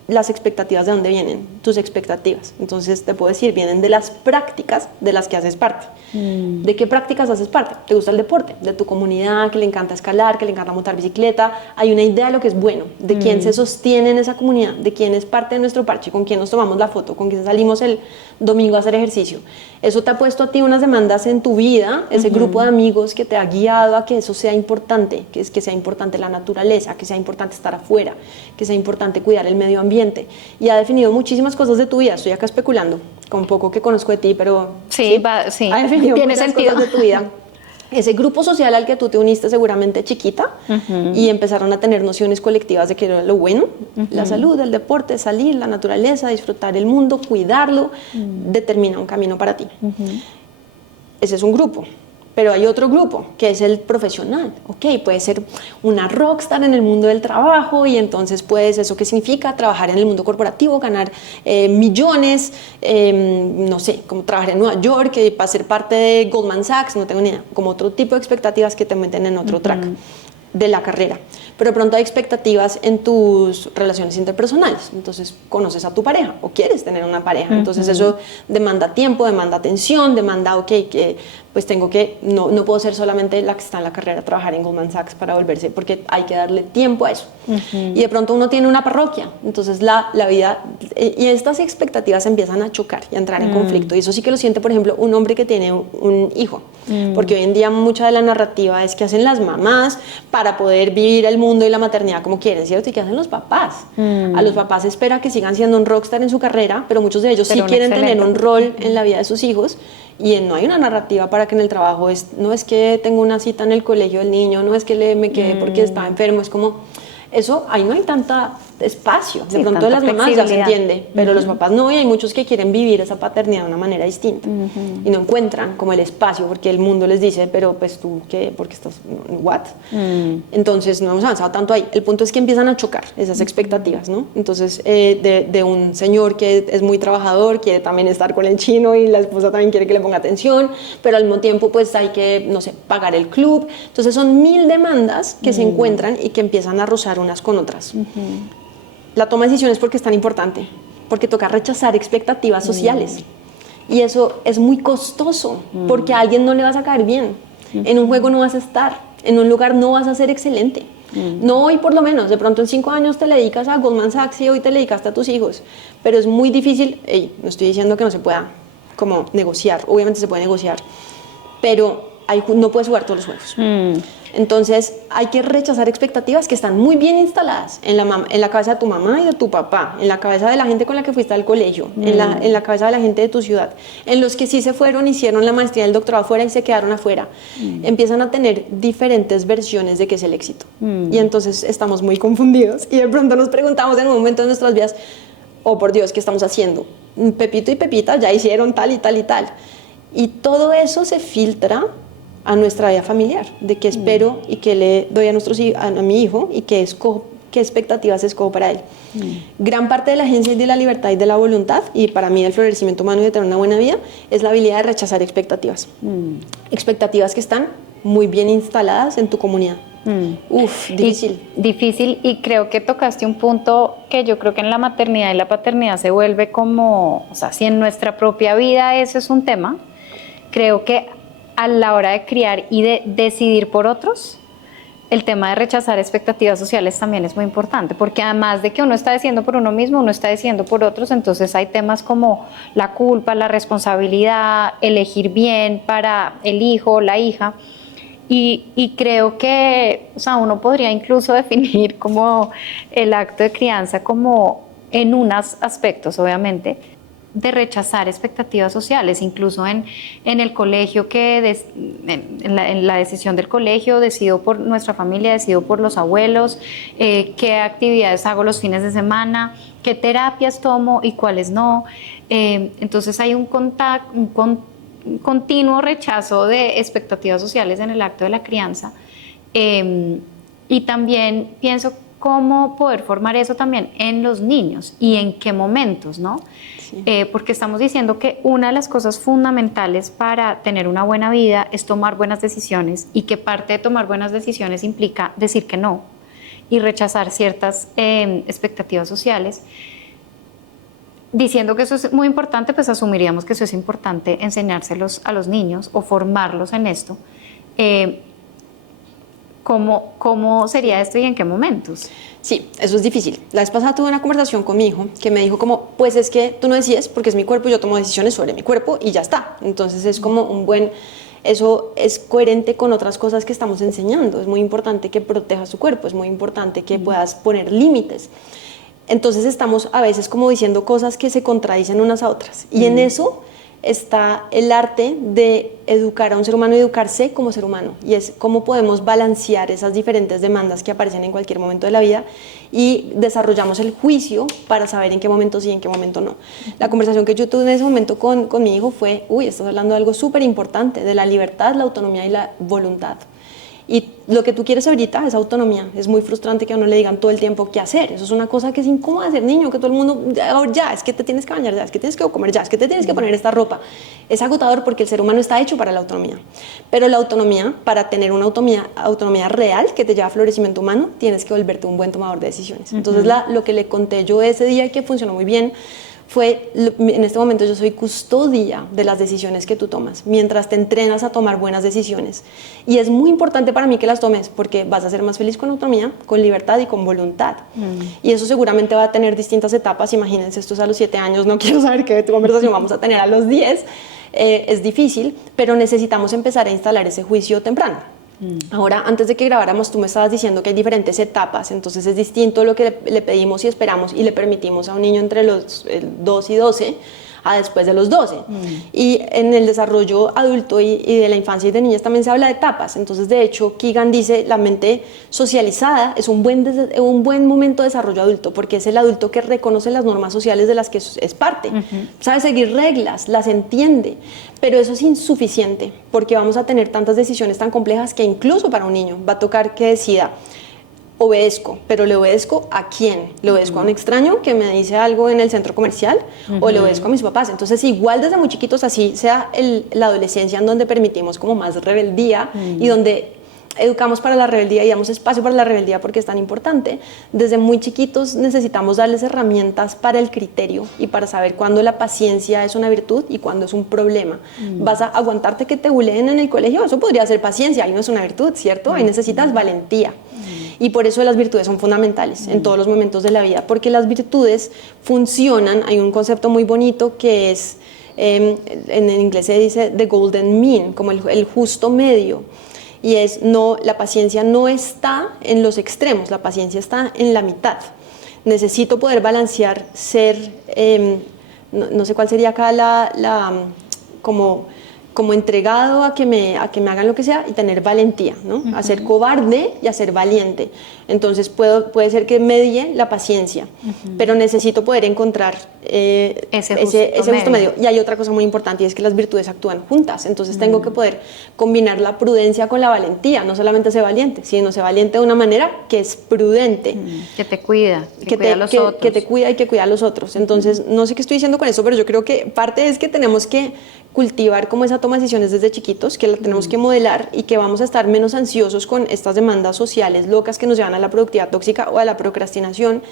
las expectativas, ¿de dónde vienen? Tus expectativas. Entonces te puedo decir, vienen de las prácticas de las que haces parte. ¿De qué prácticas haces parte? ¿Te gusta el deporte? De tu comunidad, que le encanta escalar, que le encanta montar bicicleta. Hay una idea de lo que es bueno, de quién se sostiene en esa comunidad, de quién es parte de nuestro parche, con quién nos tomamos la foto, con quién salimos el domingo a hacer ejercicio. Eso te ha puesto a ti unas demandas en tu vida, ese grupo de amigos que te ha guiado a que eso sea importante, que sea importante la naturaleza, que sea importante estar afuera, que sea importante cuidar el medio ambiente, y ha definido muchísimas cosas de tu vida. Estoy acá especulando con poco que conozco de ti, pero sí. Ha definido tiene muchas sentido cosas de tu vida. Ese grupo social al que tú te uniste seguramente chiquita, y empezaron a tener nociones colectivas de que era lo bueno, la salud, el deporte, salir, la naturaleza, disfrutar el mundo, cuidarlo, determina un camino para ti. Ese es un grupo. Pero hay otro grupo, que es el profesional. Ok, puede ser una rockstar en el mundo del trabajo, y entonces ¿eso qué significa? Trabajar en el mundo corporativo, ganar millones, no sé, como trabajar en Nueva York, para ser parte de Goldman Sachs, no tengo ni idea. Como otro tipo de expectativas que te meten en otro track de la carrera. Pero de pronto hay expectativas en tus relaciones interpersonales. Entonces conoces a tu pareja o quieres tener una pareja. Entonces eso demanda tiempo, demanda atención, demanda, que pues tengo que, no puedo ser solamente la que está en la carrera, trabajar en Goldman Sachs para volverse, porque hay que darle tiempo a eso. Y de pronto uno tiene una parroquia, entonces la vida, y estas expectativas empiezan a chocar y a entrar en conflicto. Y eso sí que lo siente, por ejemplo, un hombre que tiene un hijo, porque hoy en día mucha de la narrativa es que hacen las mamás para poder vivir el mundo y la maternidad como quieren, ¿cierto? ¿Y qué hacen los papás? A los papás espera que sigan siendo un rockstar en su carrera, pero muchos de ellos sí quieren tener un rol en la vida de sus hijos, y no hay una narrativa para que en el trabajo no es que tengo una cita en el colegio del niño, no es que me quedé porque estaba enfermo, es como eso, ahí no hay tanta espacio. De pronto las mamás ya se entiende, pero los papás no, y hay muchos que quieren vivir esa paternidad de una manera distinta y no encuentran como el espacio, porque el mundo les dice, pero pues tú, ¿qué? ¿Por qué estás? ¿What? Entonces no hemos avanzado tanto ahí. El punto es que empiezan a chocar esas expectativas, ¿no? Entonces de un señor que es muy trabajador, quiere también estar con el chino, y la esposa también quiere que le ponga atención, pero al mismo tiempo pues hay que, no sé, pagar el club. Entonces son 1000 demandas que se encuentran y que empiezan a rozar unas con otras. La toma de decisiones, porque es tan importante, porque toca rechazar expectativas sociales. Y eso es muy costoso, porque a alguien no le vas a caer bien. En un juego no vas a estar, en un lugar no vas a ser excelente. No hoy por lo menos, de pronto en 5 años te le dedicas a Goldman Sachs y hoy te le dedicaste a tus hijos. Pero es muy difícil, no estoy diciendo que no se pueda como negociar, obviamente se puede negociar, pero no puedes jugar todos los juegos. Entonces hay que rechazar expectativas que están muy bien instaladas en la cabeza de tu mamá y de tu papá, en la cabeza de la gente con la que fuiste al colegio, en la cabeza de la gente de tu ciudad, en los que sí se fueron, hicieron la maestría y el doctorado afuera y se quedaron afuera. Empiezan a tener diferentes versiones de qué es el éxito. Y entonces estamos muy confundidos y de pronto nos preguntamos en un momento de nuestras vidas, oh por Dios, ¿qué estamos haciendo? Pepito y Pepita ya hicieron tal y tal y tal. Y todo eso se filtra a nuestra vida familiar, de qué espero y qué le doy a mi hijo y qué expectativas escojo para él. Gran parte de la agencia y de la libertad y de la voluntad, y para mí el florecimiento humano y de tener una buena vida, es la habilidad de rechazar expectativas. Expectativas que están muy bien instaladas en tu comunidad. Difícil. Difícil, y creo que tocaste un punto que yo creo que en la maternidad y la paternidad se vuelve como, o sea, si en nuestra propia vida ese es un tema, creo que a la hora de criar y de decidir por otros, el tema de rechazar expectativas sociales también es muy importante, porque además de que uno está decidiendo por uno mismo, uno está decidiendo por otros, entonces hay temas como la culpa, la responsabilidad, elegir bien para el hijo, la hija, y creo que, o sea, uno podría incluso definir como el acto de crianza como en unos aspectos, obviamente, de rechazar expectativas sociales, incluso en el colegio, en la decisión del colegio, decido por nuestra familia, decido por los abuelos, qué actividades hago los fines de semana, qué terapias tomo y cuáles no. Entonces hay un continuo rechazo de expectativas sociales en el acto de la crianza. Y también pienso cómo poder formar eso también en los niños y en qué momentos, ¿no? Sí. Porque estamos diciendo que una de las cosas fundamentales para tener una buena vida es tomar buenas decisiones, y que parte de tomar buenas decisiones implica decir que no y rechazar ciertas expectativas sociales. Diciendo que eso es muy importante, pues asumiríamos que eso es importante enseñárselos a los niños o formarlos en esto. ¿Cómo sería esto y en qué momentos? Sí, eso es difícil. La vez pasada tuve una conversación con mi hijo que me dijo como, pues es que tú no decides porque es mi cuerpo y yo tomo decisiones sobre mi cuerpo y ya está. Entonces es como eso es coherente con otras cosas que estamos enseñando. Es muy importante que protejas tu cuerpo, es muy importante que puedas poner límites. Entonces estamos a veces como diciendo cosas que se contradicen unas a otras. Y en eso está el arte de educar a un ser humano y educarse como ser humano, y es cómo podemos balancear esas diferentes demandas que aparecen en cualquier momento de la vida y desarrollamos el juicio para saber en qué momento sí y en qué momento no. La conversación que yo tuve en ese momento con mi hijo fue, estás hablando de algo súper importante, de la libertad, la autonomía y la voluntad. Y lo que tú quieres ahorita es autonomía. Es muy frustrante que a uno le digan todo el tiempo qué hacer. Eso es una cosa que es incómoda de ser niño, que todo el mundo, ya, es que te tienes que bañar, ya, es que tienes que comer, ya, es que te tienes que poner esta ropa. Es agotador porque el ser humano está hecho para la autonomía. Pero la autonomía, para tener una autonomía real que te lleva a florecimiento humano, tienes que volverte un buen tomador de decisiones. Entonces, lo que le conté yo ese día, que funcionó muy bien, fue, en este momento yo soy custodia de las decisiones que tú tomas, mientras te entrenas a tomar buenas decisiones. Y es muy importante para mí que las tomes, porque vas a ser más feliz con autonomía, con libertad y con voluntad. Y eso seguramente va a tener distintas etapas. Imagínense, esto es a los 7 años, no quiero saber qué conversación vamos a tener a los 10. Es difícil, pero necesitamos empezar a instalar ese juicio temprano. Ahora, antes de que grabáramos, tú me estabas diciendo que hay diferentes etapas, entonces es distinto lo que le pedimos y esperamos y le permitimos a un niño entre los 2 y 12 a después de los 12. Y en el desarrollo adulto y de la infancia y de niñez también se habla de etapas. Entonces, de hecho, Keegan dice, la mente socializada es un buen momento de desarrollo adulto, porque es el adulto que reconoce las normas sociales de las que es parte, sabe seguir reglas, las entiende, pero eso es insuficiente, porque vamos a tener tantas decisiones tan complejas que incluso para un niño va a tocar que decida, obedezco, pero ¿le obedezco a quién? ¿Le obedezco a un extraño que me dice algo en el centro comercial? ¿O le obedezco a mis papás? Entonces, igual desde muy chiquitos, así sea la adolescencia, en donde permitimos como más rebeldía y donde educamos para la rebeldía y damos espacio para la rebeldía porque es tan importante, desde muy chiquitos necesitamos darles herramientas para el criterio y para saber cuándo la paciencia es una virtud y cuándo es un problema. Vas a aguantarte que te buleen en el colegio, eso podría ser paciencia, ahí no es una virtud, ¿cierto? Ahí necesitas valentía. Y por eso las virtudes son fundamentales en todos los momentos de la vida, porque las virtudes funcionan. Hay un concepto muy bonito que es, en inglés se dice the golden mean, como el justo medio. Y es, no, la paciencia no está en los extremos, la paciencia está en la mitad. Necesito poder balancear, ser, no sé cuál sería acá como entregado a que me hagan lo que sea y tener valentía, ¿no? A ser cobarde y a ser valiente. Entonces puede ser que medie la paciencia, pero necesito poder encontrar ese justo medio. Y hay otra cosa muy importante y es que las virtudes actúan juntas. Entonces tengo que poder combinar la prudencia con la valentía, no solamente ser valiente, sino ser valiente de una manera que es prudente. Que te cuida, que cuida a los otros. Que te cuida y que cuida a los otros. Entonces, no sé qué estoy diciendo con eso, pero yo creo que parte es que tenemos que cultivar como esa toma de decisiones desde chiquitos, que la tenemos que modelar y que vamos a estar menos ansiosos con estas demandas sociales locas que nos llevan a la productividad tóxica o a la procrastinación,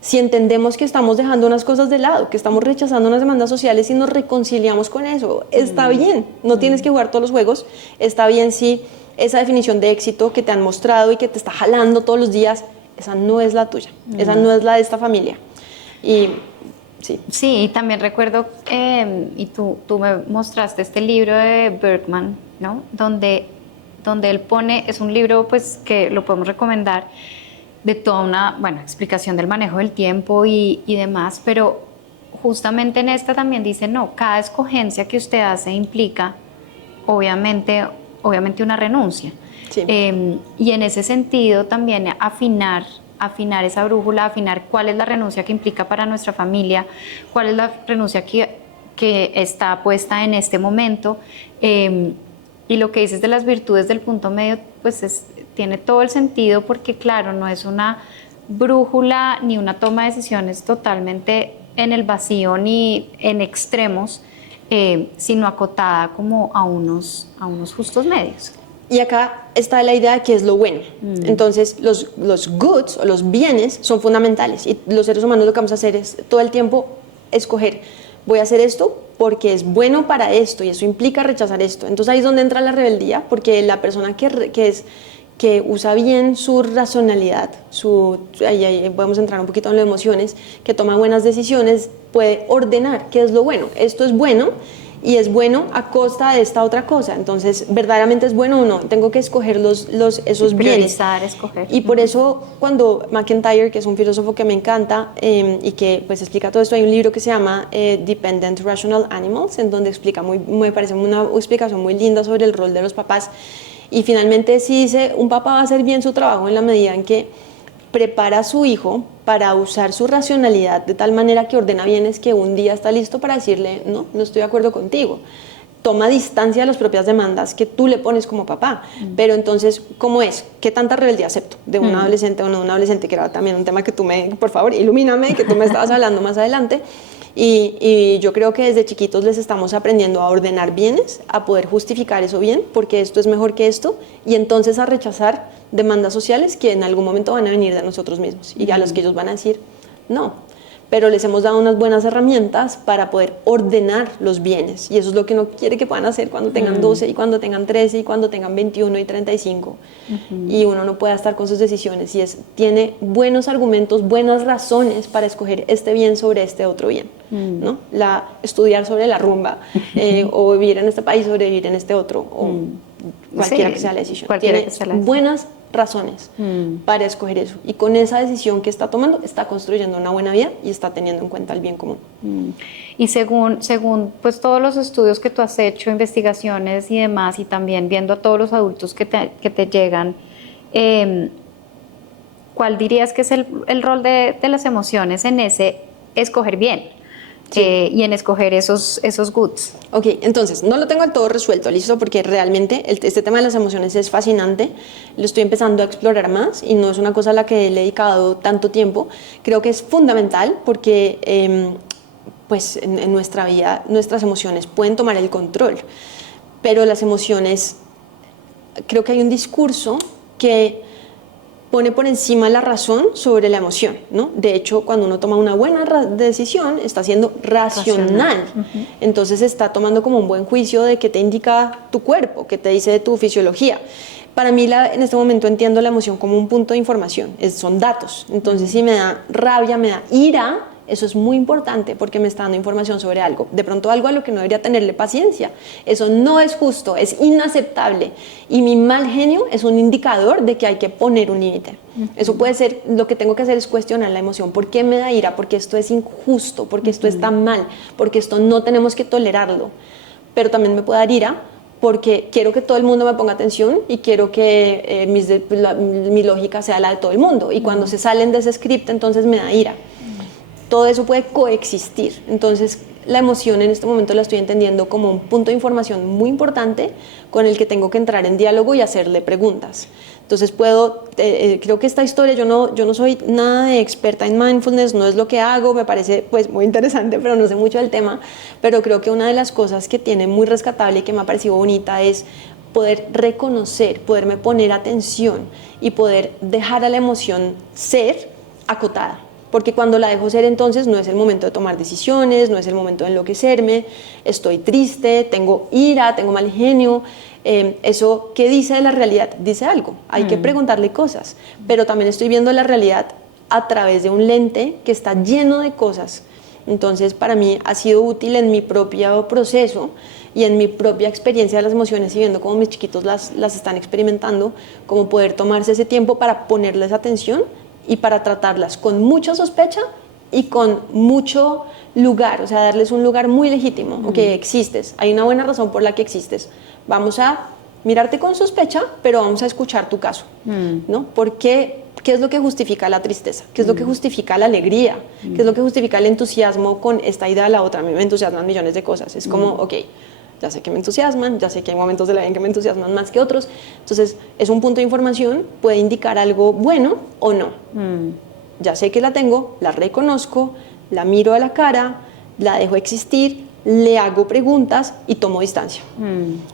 si entendemos que estamos dejando unas cosas de lado, que estamos rechazando unas demandas sociales y nos reconciliamos con eso. Está bien, no tienes que jugar todos los juegos, está bien si esa definición de éxito que te han mostrado y que te está jalando todos los días, esa no es la tuya, esa no es la de esta familia. Y sí. Sí, y también recuerdo, y tú me mostraste este libro de Bergman, ¿no? Donde él pone, es un libro pues que lo podemos recomendar, de toda una, bueno, explicación del manejo del tiempo y demás, pero justamente en esta también dice, no, cada escogencia que usted hace implica obviamente una renuncia. Sí. Y en ese sentido también afinar esa brújula, afinar cuál es la renuncia que implica para nuestra familia, cuál es la renuncia que está puesta en este momento. Y lo que dices de las virtudes del punto medio, pues tiene todo el sentido porque, claro, no es una brújula ni una toma de decisiones totalmente en el vacío ni en extremos, sino acotada como a unos justos medios. Y acá está la idea de qué es lo bueno. Entonces, los goods o los bienes son fundamentales. Y los seres humanos lo que vamos a hacer es todo el tiempo escoger, voy a hacer esto porque es bueno para esto y eso implica rechazar esto. Entonces ahí es donde entra la rebeldía, porque la persona que usa bien su racionalidad, ahí podemos entrar un poquito en las emociones, que toma buenas decisiones, puede ordenar qué es lo bueno. Esto es bueno y es bueno a costa de esta otra cosa. Entonces, ¿verdaderamente es bueno o no? Tengo que escoger esos bienes. Escoger. Y por eso, cuando McIntyre, que es un filósofo que me encanta y que pues explica todo esto, hay un libro que se llama Dependent Rational Animals, en donde me parece una explicación muy linda sobre el rol de los papás. Y finalmente sí dice, un papá va a hacer bien su trabajo en la medida en que prepara a su hijo para usar su racionalidad de tal manera que ordena bienes que un día está listo para decirle, no estoy de acuerdo contigo. Toma distancia de las propias demandas que tú le pones como papá. Pero entonces, ¿cómo es? ¿Qué tanta rebeldía acepto de un adolescente o no de un adolescente? Que era también un tema que por favor, ilumíname, que tú me estabas hablando más adelante. Y yo creo que desde chiquitos les estamos aprendiendo a ordenar bienes, a poder justificar eso bien, porque esto es mejor que esto, y entonces a rechazar demandas sociales que en algún momento van a venir de nosotros mismos y a los que ellos van a decir no. Pero les hemos dado unas buenas herramientas para poder ordenar los bienes, y eso es lo que no quiere que puedan hacer cuando tengan 12 y cuando tengan 13 y cuando tengan 21 y 35 y uno no pueda estar con sus decisiones, y tiene buenos argumentos, buenas razones para escoger este bien sobre este otro bien, ¿no? Estudiar sobre la rumba o vivir en este país sobre vivir en este otro, o cualquiera que sea la decisión, tiene buenas razones para escoger eso, y con esa decisión que está tomando está construyendo una buena vida y está teniendo en cuenta el bien común. Y según pues todos los estudios que tú has hecho, investigaciones y demás, y también viendo a todos los adultos que te llegan, ¿cuál dirías que es el rol de las emociones en ese escoger bien? Sí. Y en escoger esos goods. Ok, entonces, no lo tengo del todo resuelto, ¿listo? Porque realmente este tema de las emociones es fascinante, lo estoy empezando a explorar más y no es una cosa a la que le he dedicado tanto tiempo. Creo que es fundamental porque pues en nuestra vida nuestras emociones pueden tomar el control, pero las emociones creo que hay un discurso que pone por encima la razón sobre la emoción, ¿no? De hecho, cuando uno toma una buena decisión, está siendo racional. Entonces está tomando como un buen juicio de qué te indica tu cuerpo, qué te dice de tu fisiología. Para mí, en este momento entiendo la emoción como un punto de información, son datos. Entonces, si me da rabia, me da ira, eso es muy importante porque me está dando información sobre algo. De pronto algo a lo que no debería tenerle paciencia. Eso no es justo, es inaceptable. Y mi mal genio es un indicador de que hay que poner un límite. Eso puede ser, lo que tengo que hacer es cuestionar la emoción. ¿Por qué me da ira? Porque esto es injusto, porque esto está mal, porque esto no tenemos que tolerarlo. Pero también me puede dar ira porque quiero que todo el mundo me ponga atención y quiero que mi lógica sea la de todo el mundo. Y cuando se salen de ese script, entonces me da ira. Todo eso puede coexistir. Entonces, la emoción en este momento la estoy entendiendo como un punto de información muy importante con el que tengo que entrar en diálogo y hacerle preguntas. Entonces, creo que esta historia, yo no soy nada de experta en mindfulness, no es lo que hago, me parece pues muy interesante, pero no sé mucho del tema. Pero creo que una de las cosas que tiene muy rescatable y que me ha parecido bonita es poder reconocer, poderme poner atención y poder dejar a la emoción ser acotada. Porque cuando la dejo ser, entonces no es el momento de tomar decisiones, no es el momento de enloquecerme, estoy triste, tengo ira, tengo mal genio. Eso, ¿qué dice de la realidad? Dice algo, hay que preguntarle cosas, pero también estoy viendo la realidad a través de un lente que está lleno de cosas. Entonces, para mí ha sido útil en mi propio proceso y en mi propia experiencia de las emociones y viendo cómo mis chiquitos las están experimentando, como poder tomarse ese tiempo para ponerles atención y para tratarlas con mucha sospecha y con mucho lugar, o sea, darles un lugar muy legítimo, que existes, hay una buena razón por la que existes, vamos a mirarte con sospecha, pero vamos a escuchar tu caso, ¿no? Porque, ¿qué es lo que justifica la tristeza? ¿Qué es lo que justifica la alegría? ¿Qué es lo que justifica el entusiasmo con esta idea de la otra? A mí me entusiasman millones de cosas, es como, ok, ya sé que me entusiasman, ya sé que hay momentos de la vida en que me entusiasman más que otros, entonces es un punto de información, puede indicar algo bueno o no. Ya sé que la tengo, la reconozco, la miro a la cara, la dejo existir, le hago preguntas y tomo distancia.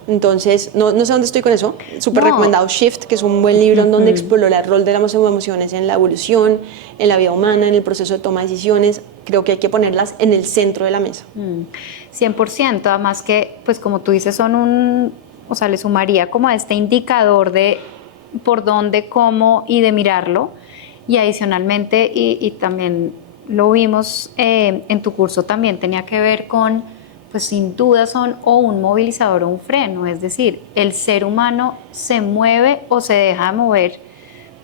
Entonces, no sé dónde estoy con eso, súper recomendado Shift, que es un buen libro en donde explora el rol de las emociones en la evolución, en la vida humana, en el proceso de toma de decisiones. Creo que hay que ponerlas en el centro de la mesa. 100%, además que, pues como tú dices, o sea, le sumaría como a este indicador de por dónde, cómo y de mirarlo. Y adicionalmente, y también lo vimos en tu curso, también tenía que ver con, pues sin duda son o un movilizador o un freno, es decir, el ser humano se mueve o se deja de mover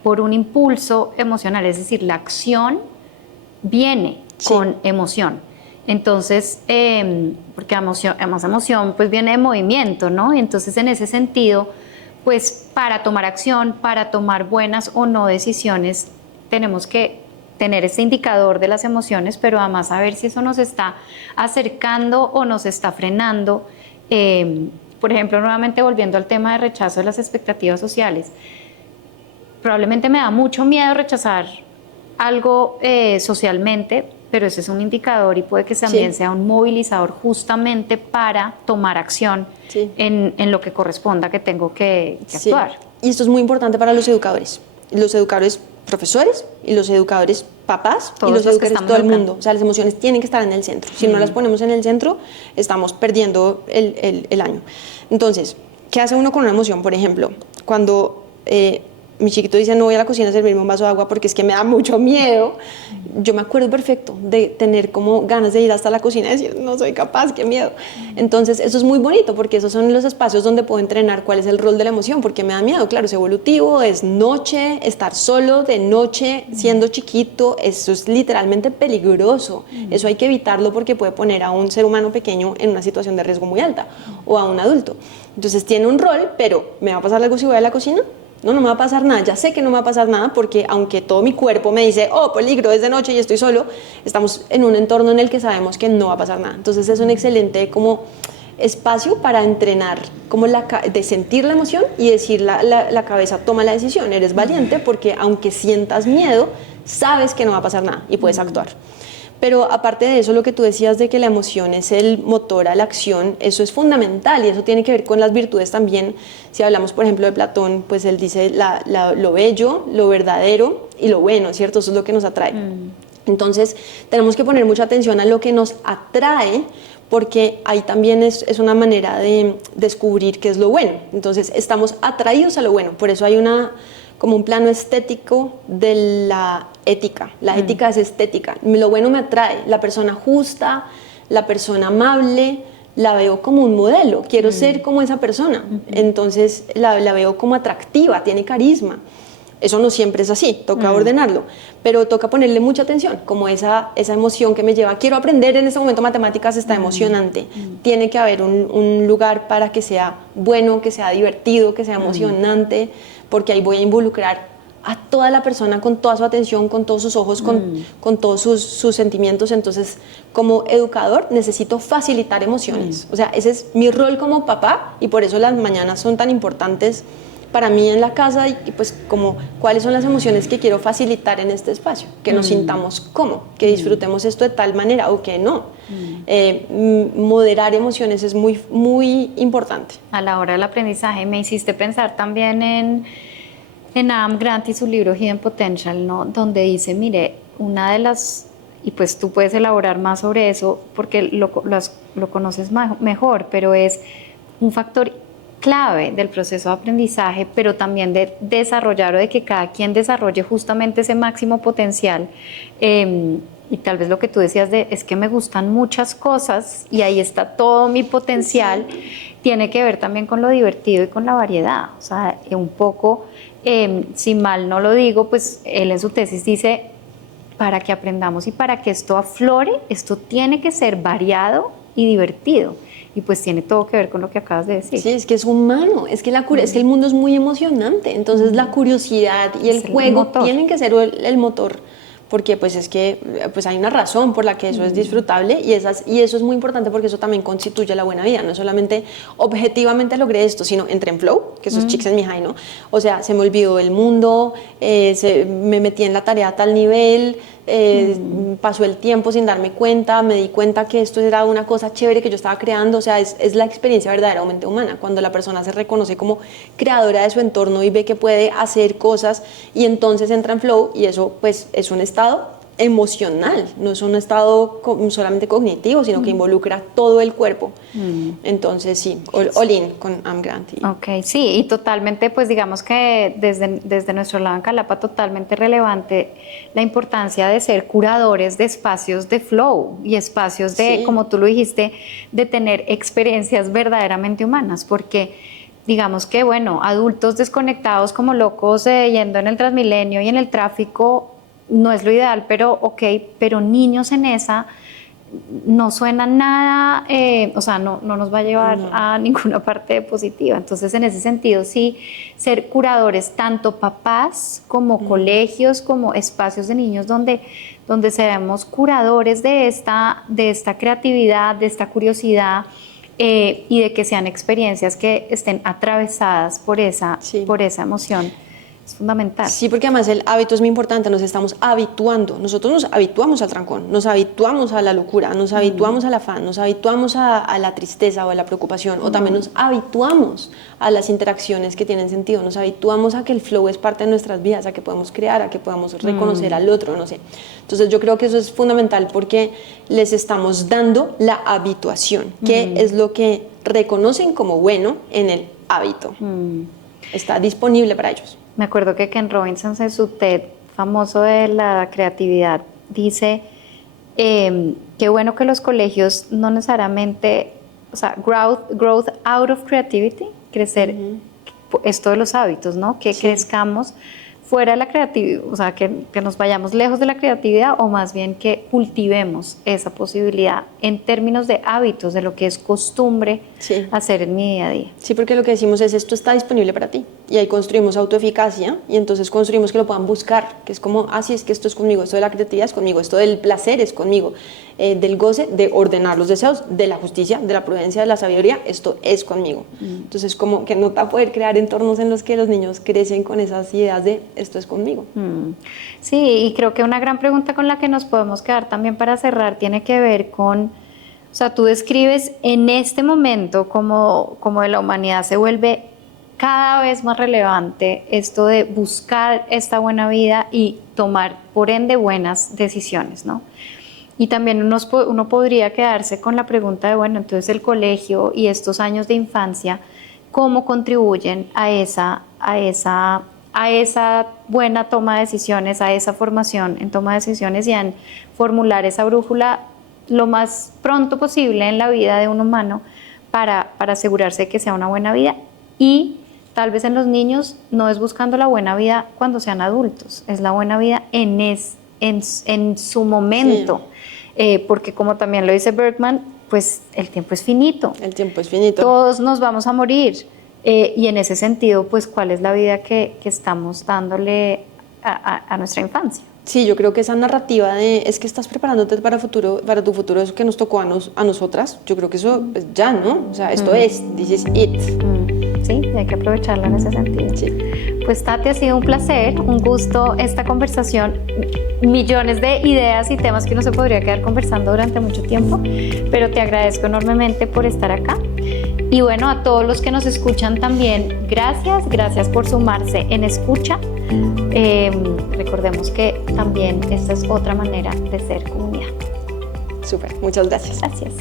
por un impulso emocional, es decir, la acción viene con emoción. Entonces, porque emoción pues viene de movimiento, ¿no? Entonces, en ese sentido, pues para tomar acción, para tomar buenas o no decisiones, tenemos que tener este indicador de las emociones, pero además saber si eso nos está acercando o nos está frenando. Por ejemplo, nuevamente volviendo al tema de rechazo de las expectativas sociales, probablemente me da mucho miedo rechazar algo socialmente, pero ese es un indicador y puede que también sea un movilizador justamente para tomar acción en lo que corresponda que tengo que actuar. Y esto es muy importante para los educadores profesores y los educadores papás y los educadores todo el mundo. O sea, las emociones tienen que estar en el centro. Si no las ponemos en el centro, estamos perdiendo el año. Entonces, ¿qué hace uno con una emoción? Por ejemplo, cuando mi chiquito dice no voy a la cocina a servirme un vaso de agua porque es que me da mucho miedo, yo me acuerdo perfecto de tener como ganas de ir hasta la cocina y decir no soy capaz, qué miedo. Entonces eso es muy bonito porque esos son los espacios donde puedo entrenar cuál es el rol de la emoción, porque me da miedo, claro, es evolutivo, es noche, estar solo de noche siendo chiquito, eso es literalmente peligroso, eso hay que evitarlo porque puede poner a un ser humano pequeño en una situación de riesgo muy alta o a un adulto. Entonces tiene un rol, pero ¿me va a pasar algo si voy a la cocina? No me va a pasar nada, ya sé que no me va a pasar nada porque aunque todo mi cuerpo me dice, oh, peligro, es de noche y estoy solo, estamos en un entorno en el que sabemos que no va a pasar nada. Entonces es un excelente como espacio para entrenar, como de sentir la emoción y decir la cabeza toma la decisión, eres valiente porque aunque sientas miedo, sabes que no va a pasar nada y puedes actuar. Pero aparte de eso, lo que tú decías de que la emoción es el motor a la acción, eso es fundamental y eso tiene que ver con las virtudes también. Si hablamos, por ejemplo, de Platón, pues él dice lo bello, lo verdadero y lo bueno, ¿cierto? Eso es lo que nos atrae. Entonces, tenemos que poner mucha atención a lo que nos atrae, porque ahí también es una manera de descubrir qué es lo bueno. Entonces, estamos atraídos a lo bueno. Por eso hay como un plano estético de la ética. La ética es estética. Lo bueno me atrae. La persona justa, la persona amable, la veo como un modelo. Quiero ser como esa persona. Entonces la veo como atractiva, tiene carisma. Eso no siempre es así, toca ordenarlo, pero toca ponerle mucha atención, como esa emoción que me lleva, quiero aprender en este momento matemáticas, está emocionante, tiene que haber un lugar para que sea bueno, que sea divertido, que sea emocionante, porque ahí voy a involucrar a toda la persona con toda su atención, con todos sus ojos, con todos sus sentimientos. Entonces, como educador necesito facilitar emociones, o sea, ese es mi rol como papá y por eso las mañanas son tan importantes para mí en la casa y pues como cuáles son las emociones que quiero facilitar en este espacio, que nos sintamos cómo, que disfrutemos esto de tal manera o que no. Moderar emociones es muy, muy importante. A la hora del aprendizaje me hiciste pensar también en Adam Grant y su libro Hidden Potential, ¿no? Donde dice, mire, una de las, y pues tú puedes elaborar más sobre eso porque lo conoces mejor, pero es un factor clave del proceso de aprendizaje, pero también de desarrollar o de que cada quien desarrolle justamente ese máximo potencial. Y tal vez lo que tú decías es que me gustan muchas cosas y ahí está todo mi potencial, tiene que ver también con lo divertido y con la variedad. O sea, un poco, si mal no lo digo, pues él en su tesis dice, para que aprendamos y para que esto aflore, esto tiene que ser variado y divertido. Y pues tiene todo que ver con lo que acabas de decir. Sí, es que es humano, es que el mundo es muy emocionante, entonces la curiosidad y el juego tienen que ser el motor, porque pues es que pues hay una razón por la que eso es disfrutable y eso es muy importante porque eso también constituye la buena vida, no solamente objetivamente logré esto, sino entré en flow, que eso es chicks en mi high, ¿no? O sea, se me olvidó el mundo, me metí en la tarea a tal nivel, pasó el tiempo sin darme cuenta, me di cuenta que esto era una cosa chévere que yo estaba creando, o sea, es la experiencia verdaderamente humana, cuando la persona se reconoce como creadora de su entorno y ve que puede hacer cosas y entonces entra en flow y eso pues es un estado emocional, no es un estado solamente cognitivo, sino que involucra todo el cuerpo. Entonces sí, all in con Am Grant. Ok, sí, y totalmente, pues digamos que desde nuestro lado en Calapa, totalmente relevante la importancia de ser curadores de espacios de flow y espacios de, como tú lo dijiste, de tener experiencias verdaderamente humanas, porque digamos que, bueno, adultos desconectados como locos yendo en el Transmilenio y en el tráfico, no es lo ideal, pero ok, pero niños en esa no suena nada, o sea, no nos va a llevar a ninguna parte positiva. Entonces, en ese sentido, sí, ser curadores, tanto papás como colegios, como espacios de niños donde seamos curadores de esta creatividad, de esta curiosidad, y de que sean experiencias que estén atravesadas por esa emoción. Es fundamental. Sí, porque además el hábito es muy importante, nos estamos habituando, nosotros nos habituamos al trancón, nos habituamos a la locura, nos habituamos al afán, nos habituamos a la tristeza o a la preocupación, o también nos habituamos a las interacciones que tienen sentido, nos habituamos a que el flow es parte de nuestras vidas, a que podemos crear, a que podamos reconocer al otro, no sé. Entonces yo creo que eso es fundamental porque les estamos dando la habituación, que es lo que reconocen como bueno en el hábito. Está disponible para ellos. Me acuerdo que Ken Robinson en su TED famoso de la creatividad dice qué bueno que los colegios no necesariamente, o sea, growth out of creativity, crecer, esto de los hábitos, ¿no? Que crezcamos fuera de la creatividad, o sea, que nos vayamos lejos de la creatividad o más bien que cultivemos esa posibilidad en términos de hábitos, de lo que es costumbre hacer en mi día a día. Sí, porque lo que decimos es esto está disponible para ti y ahí construimos autoeficacia y entonces construimos que lo puedan buscar, que es como, sí, es que esto es conmigo, esto de la creatividad es conmigo, esto del placer es conmigo, del goce, de ordenar los deseos, de la justicia, de la prudencia, de la sabiduría, esto es conmigo. Entonces como que nota poder crear entornos en los que los niños crecen con esas ideas de esto es conmigo. Sí, y creo que una gran pregunta con la que nos podemos quedar también para cerrar tiene que ver con, o sea, tú describes en este momento como de la humanidad se vuelve cada vez más relevante esto de buscar esta buena vida y tomar, por ende, buenas decisiones, ¿no? Y también uno podría quedarse con la pregunta de, bueno, entonces el colegio y estos años de infancia, ¿cómo contribuyen a esa buena toma de decisiones, a esa formación en toma de decisiones y en formular esa brújula lo más pronto posible en la vida de un humano para asegurarse de que sea una buena vida? Y tal vez en los niños no es buscando la buena vida cuando sean adultos, es la buena vida en su momento. Sí. Porque como también lo dice Bergman, pues el tiempo es finito. El tiempo es finito. Todos nos vamos a morir. Y en ese sentido, pues, ¿cuál es la vida que estamos dándole a nuestra infancia? Sí, yo creo que esa narrativa de es que estás preparándote para tu futuro, eso que nos tocó a nosotras, yo creo que eso pues, ya, ¿no? O sea, esto es, this is it. Sí, hay que aprovecharlo en ese sentido. Sí. Pues Tati, ha sido un placer, un gusto esta conversación, millones de ideas y temas que uno se podría quedar conversando durante mucho tiempo, pero te agradezco enormemente por estar acá. Y bueno, a todos los que nos escuchan también, gracias por sumarse en escucha. Recordemos que también esta es otra manera de ser comunidad. Súper, muchas gracias. Gracias.